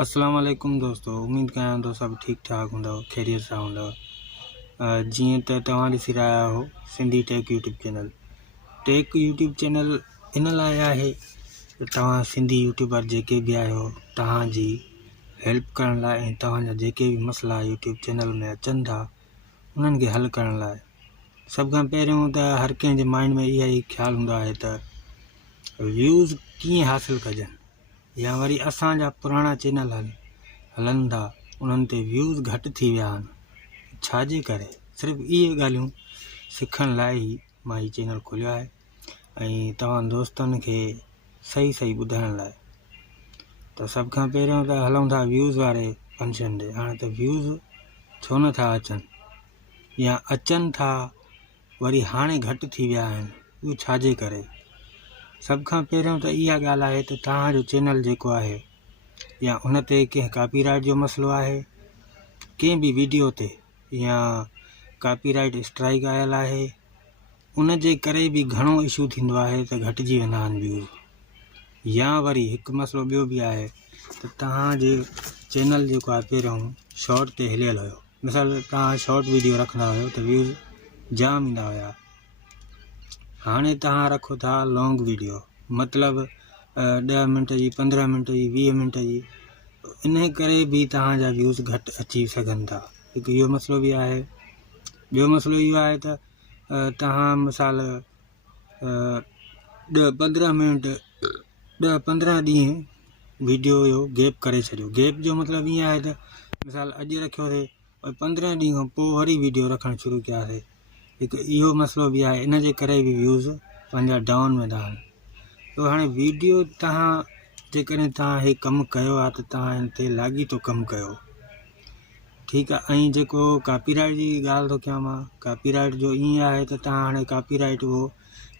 अस्सलाम वालेकुम दोस्तों, उम्मीद कयां थो सभु ठीक ठाक हूंदव, ख़ैरियत सां हूंदव। जीअं त तव्हां ॾिसी रहिया आहियो Sindhi tech YouTube channel. Tech YouTube channel इन लाइ आहे त तव्हां सिंधी यूट्यूबर जेके बि आहियो तव्हांजी हेल्प करण लाइ ऐं तव्हांजा जेके बि मसइला यूट्यूब चैनल में अचनि था उन्हनि खे हल करण लाइ। सभ खां पहिरियों त हर कंहिंजे माइंड में इहा ई ख़्यालु हूंदो आहे त व्यूज़ कीअं हासिलु कजनि, या वरी असांजा पुराणा चैनल हलनि था उन्हनि ते व्यूज़ घटि थी विया आहिनि, छाजे करे। सिर्फ़ु इहे ॻाल्हियूं सिखण लाइ ई मां हीउ चैनल खोलियो आहे ऐं तव्हां दोस्तनि खे सही सही ॿुधाइण लाइ। त सभ खां पहिरियों त हलूं था व्यूज़ वारे फंक्शन ते। हाणे त व्यूज़ छो नथा अचनि, या अचनि था वरी हाणे घटि थी विया आहिनि, उहो छाजे करे। सभ खां पहिरियों त इहा ॻाल्हि आहे त तव्हांजो चैनल जेको आहे या उन ते कंहिं कॉपीराइट जो मसइलो आहे, कंहिं बि वीडियो ते या कॉपीराइट स्ट्राइक आयल आहे, उन जे करे बि घणो इशू थींदो आहे त घटिजी वेंदा आहिनि व्यूज़। या वरी हिकु मसइलो ॿियो बि आहे त तव्हांजे चैनल जेको आहे पहिरियों शॉर्ट ते हलियल हुयो, मिसाल तव्हां शॉर्ट वीडियो रखंदा हुयो त व्यूज़ जाम ईंदा हुया। हाणे तव्हां रखो था लॉन्ग वीडियो, मतिलबु 10 मिंट जी, 15 मिंट जी, 20 मिंट जी, इन करे बि तव्हांजा व्यूज़ घटि अची सघनि था। हिकु इहो मसइलो बि आहे। ॿियो मसइलो इहो आहे त तव्हां मिसाल 10-15 मिंट 10-15 ॾींहं वीडियो जो गैप करे छॾियो। गैप जो मतिलबु ईअं आहे त मिसाल अॼु रखियोसीं और 15 ॾींहं खां पोइ वरी वीडियो रखणु शुरू कयासीं। हिकु इहो मसइलो बि आहे, इन जे करे बि व्यूज़ पंहिंजा डाउन वेंदा आहिनि। तो हाणे वीडियो तव्हां जेकॾहिं तव्हां हे कमु कयो आहे त तव्हां हिन ते लाॻीतो कमु कयो, ठीकु आहे। ऐं जेको कॉपीराइट जी ॻाल्हि थो कयां मां, कॉपीराइट जो ईअं आहे त तव्हां हाणे कॉपीराइट उहो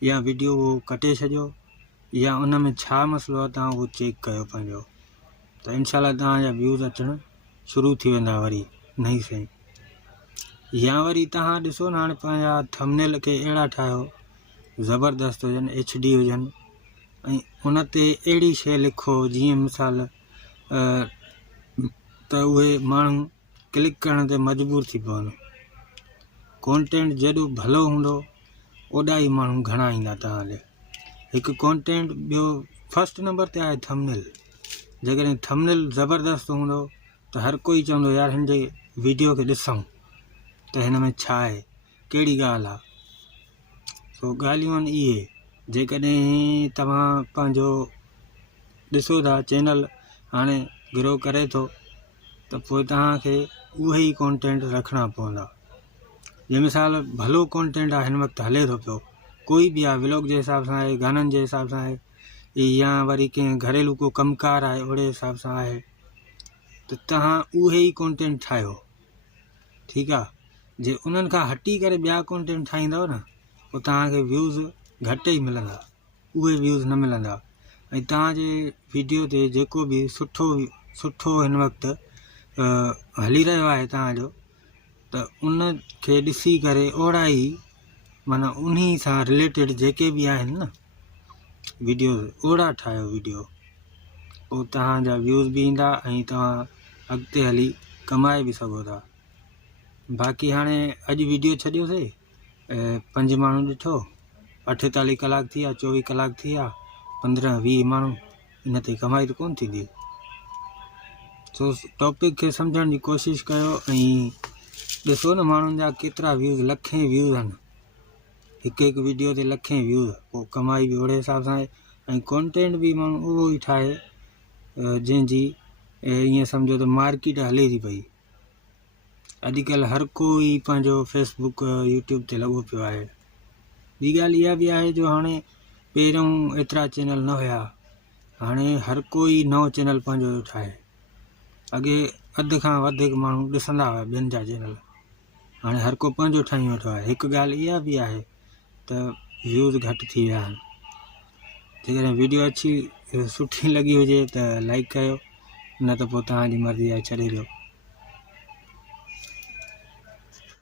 या वीडियो उहो कटे छॾियो, या उन में छा मसइलो आहे तव्हां उहो चेक कयो पंहिंजो, त इनशाला तव्हांजा व्यूज़ अचणु शुरू थी वेंदा वरी नई सही। या वरी तव्हां ॾिसो न, हाणे पंहिंजा थंबनेल खे अहिड़ा ठाहियो ज़बरदस्त हुजनि, HD हुजनि, ऐं उन ते अहिड़ी शइ लिखो जीअं मिसाल त उहे माण्हू क्लिक करण ते मजबूर थी पवनि। कॉन्टेंट जेॾो भलो हूंदो ओॾा ई माण्हू घणा ईंदा तव्हां ॾे। हिकु कॉन्टेंट ॿियो फस्ट नंबर ते आहे थंबनेल। जेकॾहिं थंबनेल ज़बरदस्त हूंदो त हर कोई चवंदो यार हिन जे वीडियो खे ॾिसूं त हिन में छा आहे, कहिड़ी ॻाल्हि आहे। सो ॻाल्हियूं आहिनि इहे। जेकॾहिं तव्हां पंहिंजो ॾिसो था चैनल हाणे ग्रो करे थो त पोइ तव्हांखे उहे ई कॉन्टेंट रखणा पवंदा। जे मिसाल भलो कॉन्टेंट आहे, हिन वक़्तु हले थो पियो, कोई बि आहे, व्लॉग जे हिसाब सां आहे, गाननि जे हिसाब सां आहे, या वरी कंहिं घरेलू को कमकार आहे ओड़े हिसाब सां आहे, त तव्हां उहे ई कॉन्टेंट ठाहियो, ठीकु आहे। जे उन्हनि खां हटी करे ॿिया कॉन्टेंट ठाहींदव न, पोइ तव्हांखे व्यूज़ घटि ई मिलंदा, उहे व्यूज़ न मिलंदा। ऐं तव्हांजे वीडियो ते जेको बि सुठो हिन वक़्तु हली रहियो आहे तव्हांजो, त उन खे ॾिसी करे ओड़ा ई माना उन सां रिलेटेड जेके बि आहिनि न वीडियो, ओड़ा ठाहियो वीडियो, पोइ तव्हांजा व्यूज़ बि ईंदा ऐं तव्हां अॻिते हली कमाए बि सघो था। बाक़ी हाणे अॼु वीडियो छॾियोसीं, 5 माण्हू ॾिठो, 48 कलाक थी विया, 24 कलाक थी विया, 15-20 माण्हू, इन ते कमाई त कोन थींदी। सो टॉपिक खे सम्झण जी कोशिशि कयो ऐं ॾिसो न माण्हुनि जा केतिरा व्यूज़, लखें व्यूज़ आहिनि, हिकु वीडियो ते लखें व्यूज़, पोइ कमाई बि ओड़े हिसाब सां आहे। ऐं कॉन्टेंट बि माण्हू उहो ई ठाहे जंहिंजी ईअं सम्झो त मार्केट हले थी पई। अॼुकल्ह हर कोई पंहिंजो फेसबुक यूट्यूब ते लॻो पियो आहे। ॿी ॻाल्हि इहा बि आहे जो हाणे पहिरियों एतिरा चैनल न हुया, हाणे हर कोई नओं चैनल पंहिंजो ठाहे। अॻे अधु खां वधीक माण्हू ॾिसंदा हुआ ॿियनि जा चैनल, हाणे हर को पंहिंजो ठाही वेठो आहे। हिकु ॻाल्हि इहा बि आहे त व्यूज़ घटि थी विया आहिनि। जेकॾहिं वीडियो सुठी लॻी हुजे त लाइक कयो, न त पोइ तव्हांजी मर्ज़ी आहे छॾे ॾियो।